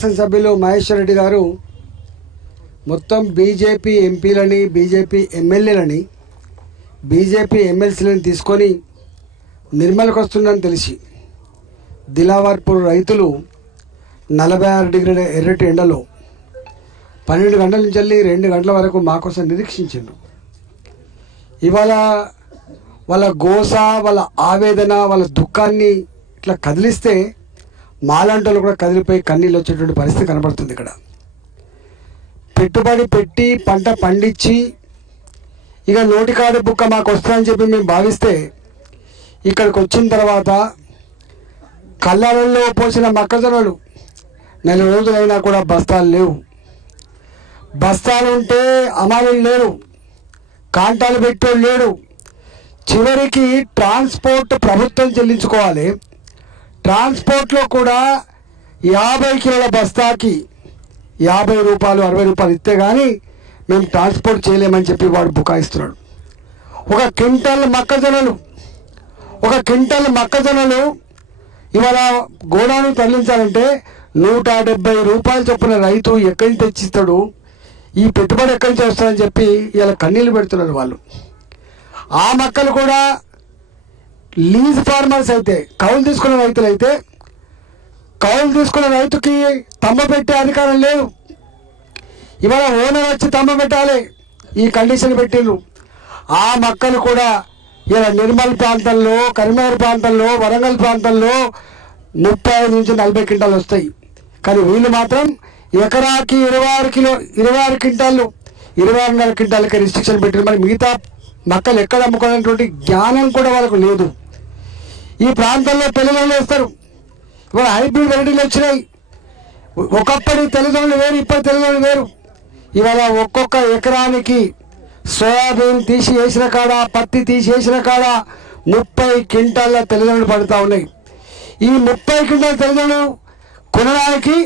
శాసనసభ్యులు మహేశ్వర్ రెడ్డి గారు మొత్తం బీజేపీ ఎంపీలని, బీజేపీ ఎమ్మెల్యేలని, బీజేపీ ఎమ్మెల్సీలను తీసుకొని నిర్మల్కి వస్తుందని తెలిసి దిలావర్పూర్ రైతులు 46 డిగ్రీల ఎర్రటి ఎండలో 12 గంటల నుంచి వెళ్ళి 2 గంటల వరకు మా కోసం నిరీక్షించారు. ఇవాళ వాళ్ళ గోస, వాళ్ళ ఆవేదన, వాళ్ళ దుఃఖాన్ని ఇట్లా కదిలిస్తే మాలాంటలు కూడా కదిలిపోయి కన్నీళ్ళు వచ్చేటువంటి పరిస్థితి కనబడుతుంది. ఇక్కడ పెట్టుబడి పెట్టి పంట పండించి ఇక నోటికాడు బుక్క మాకు వస్తుందని చెప్పి మేము భావిస్తే ఇక్కడికి వచ్చిన తర్వాత కళ్ళల్లో పోసిన మొక్కజొన్నలు 4 రోజులైనా కూడా బస్తాలు లేవు. బస్తాలు ఉంటే అమలు లేరు, కాంటాలు పెట్టోడు లేడు. చివరికి ట్రాన్స్పోర్ట్ ప్రభుత్వం చెల్లించుకోవాలి. ట్రాన్స్పోర్ట్లో కూడా 50 కిలోల బస్తాకి 50 రూపాయలు 60 రూపాయలు ఇస్తే కానీ మేము ట్రాన్స్పోర్ట్ చేయలేమని చెప్పి వాడు బుకాయిస్తున్నాడు. ఒక క్వింటల్ మొక్కజొన్నలు ఇవాళ గోడాను తరలించాలంటే 170 రూపాయలు చొప్పున రైతు ఎక్కడి నుంచి తెచ్చిస్తాడు, ఈ పెట్టుబడి ఎక్కడి నుంచి వస్తుందని చెప్పి ఇలా కన్నీళ్ళు పెడుతున్నారు వాళ్ళు. ఆ మొక్కలు కూడా లీజ్ ఫార్మర్స్ అయితే, కౌలు తీసుకున్న రైతులు అయితే, కౌలు తీసుకున్న రైతుకి తమ్మ పెట్టే అధికారం లేదు. ఇవాళ ఓనర్ వచ్చి తమ్మ పెట్టాలి, ఈ కండిషన్ పెట్టిండ్రు. ఆ మొక్కలు కూడా ఇలా నిర్మల్ ప్రాంతంలో, కరీంనగర్ ప్రాంతంలో, వరంగల్ ప్రాంతంలో 35 నుంచి 40 క్వింటాలు వస్తాయి. కానీ వీళ్ళు మాత్రం ఎకరాకి 26 క్వింటాలు, 26.5 క్వింటాలకి రిస్ట్రిక్షన్ పెట్టిండ్రు. మరి మిగతా మొక్కలు ఎక్కడ అమ్ముకునేటువంటి జ్ఞానం కూడా వాళ్ళకు లేదు. ఈ ప్రాంతంలో తెల్లదొండలు వేస్తారు. ఇవాళ హైబ్రిడ్ వెరైటీలు వచ్చినాయి. ఒకప్పటి తెల్లదొండలు వేరు, ఇప్పటి తెల్లదొండలు వేరు. ఇవాళ ఒక్కొక్క ఎకరానికి సోయాబీన్ తీసి వేసిన కాడ, పత్తి తీసి వేసిన కాడ 30 క్వింటాల తెల్లదొండలు పడుతూ ఉన్నాయి. ఈ 30 క్వింటాల తెల్లదొండలు కొనడానికి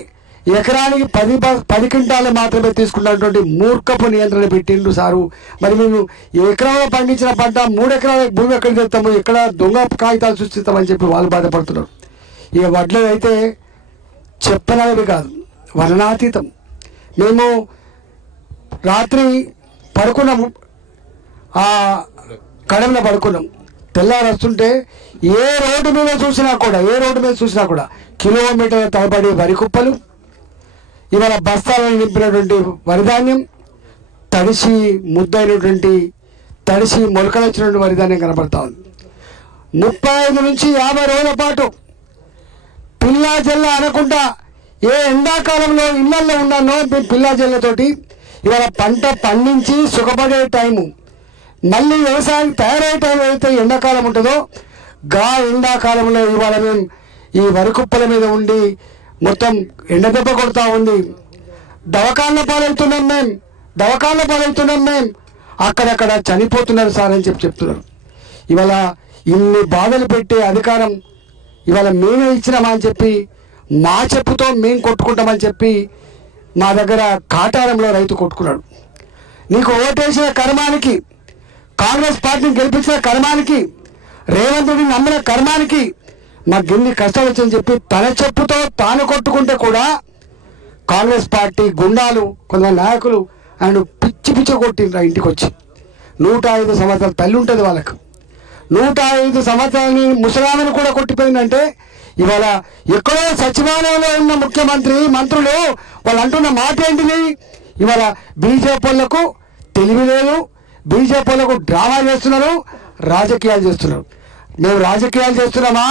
ఎకరానికి 10 క్వింటాలు మాత్రమే తీసుకున్నటువంటి మూర్ఖపు నియంత్రణ పెట్టిండు సారు. మరి మేము ఎకరంలో పండించిన పంట 3 ఎకరాల భూమి ఎక్కడ తెస్తాము, ఎక్కడ దొంగ కాగితాలు సృష్టిస్తామని చెప్పి వాళ్ళు బాధపడుతున్నారు. ఇక వడ్లు అయితే చెప్పనవి కాదు, వర్ణాతీతం. మేము రాత్రి పడుకున్నాము, ఆ కడమలో పడుకున్నాం. తెల్లారి వస్తుంటే ఏ రోడ్డు మీద చూసినా కూడా కిలోమీటర్ల తరబడి వరి కుప్పలు, ఇవాళ బస్తాలను నింపినటువంటి వరిధాన్యం, తడిసి ముద్దైనటువంటి, తడిసి మొలకలు వచ్చినటువంటి వరిధాన్యం కనబడతా ఉంది. 35 నుంచి 50 రోజుల పాటు పిల్లా జల్ల అనకుండా ఏ ఎండాకాలంలో ఇళ్లలో ఉన్నానో పిల్లా జల్లతోటి ఇవాళ పంట పండించి సుఖపడే టైము, మళ్ళీ వ్యవసాయం తయారయ్యే టైం ఏదైతే ఎండాకాలం ఉంటుందో గా ఎండాకాలంలో ఇవాళ మేము ఈ వరి కుప్పల మీద ఉండి మొత్తం ఎండదెబ్బ కొడుతూ ఉంది. దవాఖాన పాలవుతున్నాం మేము, అక్కడక్కడ చనిపోతున్నారు సార్ అని చెప్తున్నారు. ఇవాళ ఇన్ని బాధలు పెట్టే అధికారం ఇవాళ మేమే ఇచ్చినామా అని చెప్పి, మా చెప్పుతో మేము కొట్టుకుంటామని చెప్పి మా దగ్గర కాటారంలో రైతు కొట్టుకున్నాడు. నీకు ఓటేసిన కర్మానికి, కాంగ్రెస్ పార్టీని గెలిపించిన కర్మానికి, రేవంత్ రెడ్డిని నమ్మిన కర్మానికి మాకు ఎన్ని కష్టాలు వచ్చని చెప్పి తన చెప్పుతో తాను కొట్టుకుంటే కూడా కాంగ్రెస్ పార్టీ గుండాలు, కొందరు నాయకులు ఆయన పిచ్చి కొట్టిండ్రు. ఇంటికి వచ్చి 105 సంవత్సరాల తల్లి ఉంటుంది వాళ్ళకు, 105 సంవత్సరాలని ముసలామని కూడా కొట్టిపోయిందంటే ఇవాళ ఎక్కడో సచివాలయంలో ఉన్న ముఖ్యమంత్రి, మంత్రులు వాళ్ళు అంటున్న మాట ఏంటిది? ఇవాళ బీజేపీలకు తెలివి లేదు, బీజేపీలకు డ్రామా చేస్తున్నారు, రాజకీయాలు చేస్తున్నారు. మేము రాజకీయాలు చేస్తున్నామా,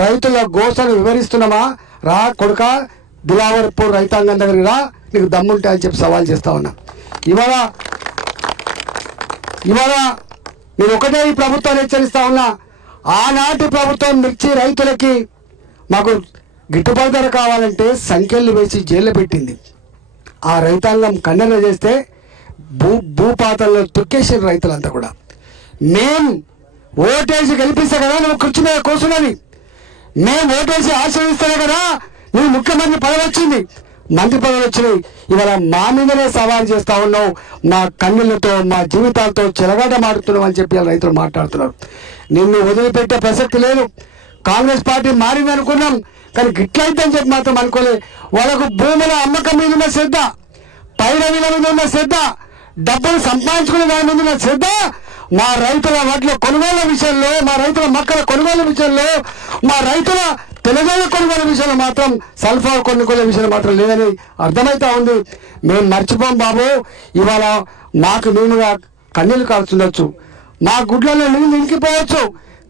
రైతుల గోసను వివరిస్తున్నామా? రా కొడుక, దిలావర్పూర్ రైతాంగం దగ్గరికి రా, నీకు దమ్ముంటే అని చెప్పి సవాల్ చేస్తా ఉన్నా. ఇవాళ నేను ఒకటే ఈ ప్రభుత్వాన్ని హెచ్చరిస్తా ఉన్నా. ఆనాటి ప్రభుత్వం మిర్చి రైతులకి మాకు గిట్టుబాటు ధర కావాలంటే సంఖ్యలు వేసి జైల్లో పెట్టింది. ఆ రైతాంగం కన్నెర చేస్తే భూపాతల్లో తొక్కేసిన రైతులంతా కూడా. మేం ఓటేసి గెలిపిస్తే కదా నువ్వు కుర్చీ మీద కూర్చున్నది, మేము ఓటేసి ఆశ్రయిస్తేనే కదా నువ్వు ముఖ్యమంత్రి పదవి వచ్చింది, మంత్రి పదవులు వచ్చినాయి. ఇవాళ మా మీదనే సవాల్ చేస్తా ఉన్నావు, మా కన్నులతో, మా జీవితాలతో చెలగాట మారుతున్నావు అని చెప్పి రైతులు మాట్లాడుతున్నారు. నిన్ను వదిలిపెట్టే ప్రసక్తి లేదు. కాంగ్రెస్ పార్టీ మారింది అనుకున్నాం, కానీ గిట్లయితే అని చెప్పి మాత్రం అనుకోలే. వాళ్ళకు భూముల అమ్మకం మీద ఉన్న శ్రద్ధ, పైరవీల మీద ఉన్న శ్రద్ధ, డబ్బులు సంపాదించుకునే దాని మీద ఉన్న శ్రద్ధ మా రైతుల వడ్ల కొనుగోలు విషయంలో, మా రైతుల మొక్కల కొనుగోలు విషయంలో, మా రైతుల తెలంగాణ కొనుగోలు విషయంలో మాత్రం సల్ఫర్ కొనుగోలు విషయంలో మాత్రం లేదని అర్థమవుతా ఉంది. మేము మర్చిపోం బాబు. ఇవాళ మాకు మేముగా కన్నీళ్ళు కాల్చుండొచ్చు, మా గుడ్లలో నీళ్ళు ఇంకిపోవచ్చు,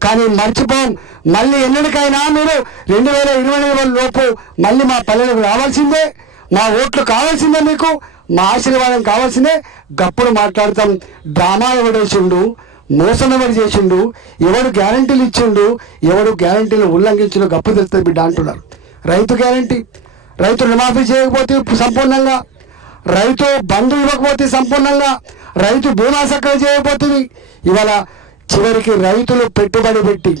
కానీ మర్చిపోం. మళ్ళీ ఎన్నటికైనా మీరు 2024 లోపు మళ్ళీ మా పల్లెలకు రావాల్సిందే, మా ఓట్లు కావాల్సిందే, మీకు మా ఆశీర్వాదం కావాల్సిందే. గప్పుడు మాట్లాడతాం. డ్రామా ఎవడేసిండు, మోసం ఎవరు చేసిండు, ఎవడు గ్యారంటీలు ఇచ్చిండు, ఎవడు గ్యారంటీలు ఉల్లంఘించిండు గప్పు తెలుస్తుంది బిడ్డ అంటున్నారు. రైతు గ్యారంటీ, రైతు రుణమాఫీ చేయకపోతే సంపూర్ణంగా, రైతు బంధు ఇవ్వకపోతే సంపూర్ణంగా, రైతు బీమా సక్కగా చేయకపోతుంది. ఇవాళ చివరికి రైతులు పెట్టుబడి పెట్టి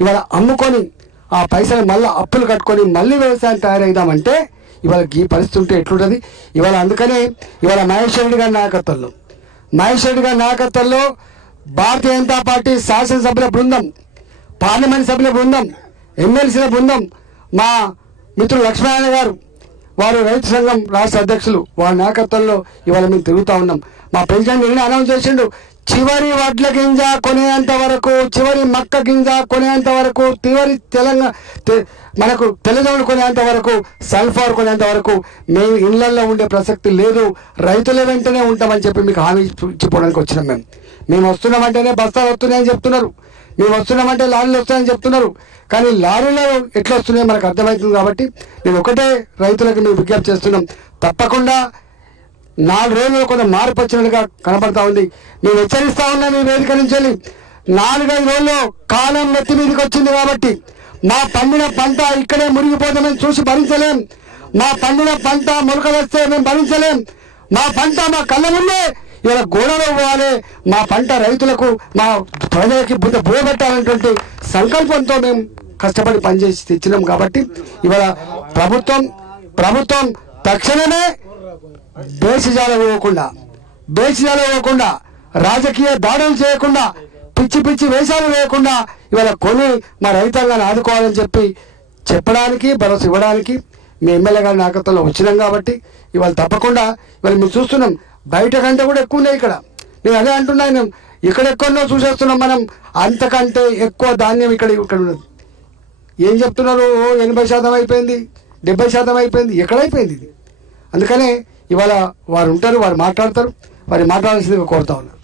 ఇవాళ అమ్ముకొని ఆ పైసలు మళ్ళీ అప్పులు కట్టుకొని మళ్ళీ వ్యవసాయం తయారైదామంటే ఇవాళ ఈ పరిస్థితి ఉంటే ఎట్లుంటుంది ఇవాళ. అందుకనే ఇవాళ మహేష్ రెడ్డి గారి నాయకత్వంలో భారతీయ జనతా పార్టీ శాసనసభ్యుల బృందం, పార్లమెంట్ సభ్యుల బృందం, ఎమ్మెల్సీల బృందం, మా మిత్రులు లక్ష్మీనారాయణ గారు, వారు రైతు సంఘం రాష్ట్ర అధ్యక్షులు, వారి నాయకత్వంలో ఇవాళ మేము తిరుగుతూ ఉన్నాం. మా ప్రెసిడెంట్ నిన్న అనౌన్స్ చేసిండు, చివరి వడ్ల గింజ కొనేంత వరకు, చివరి మక్క గింజ కొనేంత వరకు, చివరి మనకు తెల్లజోడు కొనేంత వరకు, సల్ఫర్ కొనేంత వరకు మేము ఇళ్లల్లో ఉండే ప్రసక్తి లేదు, రైతుల వెంటనే ఉంటామని చెప్పి మీకు హామీ ఇచ్చిపోవడానికి వచ్చినాం. మేము వస్తున్నామంటేనే బస్తాలు వస్తున్నాయని చెప్తున్నారు, మేము వస్తున్నామంటే లారీలు వస్తాయని చెప్తున్నారు. కానీ లారీలో ఎట్లా వస్తున్నాయో మనకు అర్థమవుతుంది. కాబట్టి నేను ఒకటే రైతులకు మేము విజ్ఞప్తి చేస్తున్నాం, తప్పకుండా 4 రోజుల్లో కొంత మార్పు వచ్చినట్టుగా కనపడతా ఉంది. మేము హెచ్చరిస్తా ఉన్నాం ఈ వేదిక నుంచి వెళ్ళి. 4-5 రోజుల్లో కాలం నెత్తి మీదకి వచ్చింది కాబట్టి మా పండిన పంట ఇక్కడే మురిగిపోతే మేము చూసి భరించలేం, మా పండిన పంట మొలకలు వస్తే మేము భరించలేం, మా పంట మా కళ్ళ ముందే ఇలా గోడలో పోవాలి, మా పంట రైతులకు, మా ప్రజలకి బోయబెట్టాలనేటువంటి సంకల్పంతో మేము కష్టపడి పనిచేసి తెచ్చినాం. కాబట్టి ఇవాళ ప్రభుత్వం తక్షణమే బేసిజాలు ఇవ్వకుండా రాజకీయ దాడులు చేయకుండా, పిచ్చి వేషాలు వేయకుండా ఇవాళ కొని మా రైతాంగాన్ని ఆదుకోవాలని చెప్పడానికి, భరోసా ఇవ్వడానికి మీ ఎమ్మెల్యే గారి నాయకత్వంలో వచ్చినాం. కాబట్టి ఇవాళ తప్పకుండా ఇవాళ మేము చూస్తున్నాం, బయట కంటే కూడా ఎక్కువ ఉన్నాయి ఇక్కడ. నేను అదే అంటున్నాను, ఇక్కడ ఎక్కువనో చూసేస్తున్నాం మనం, అంతకంటే ఎక్కువ ధాన్యం ఇక్కడ ఉన్నది. ఏం చెప్తున్నారు, 80% అయిపోయింది, 70% అయిపోయింది, ఎక్కడైపోయింది ఇది? అందుకనే ఇవాళ వారు ఉంటారు, వారు మాట్లాడతారు, వారు మాట్లాడాల్సిందిగా కోరుతా ఉన్నారు.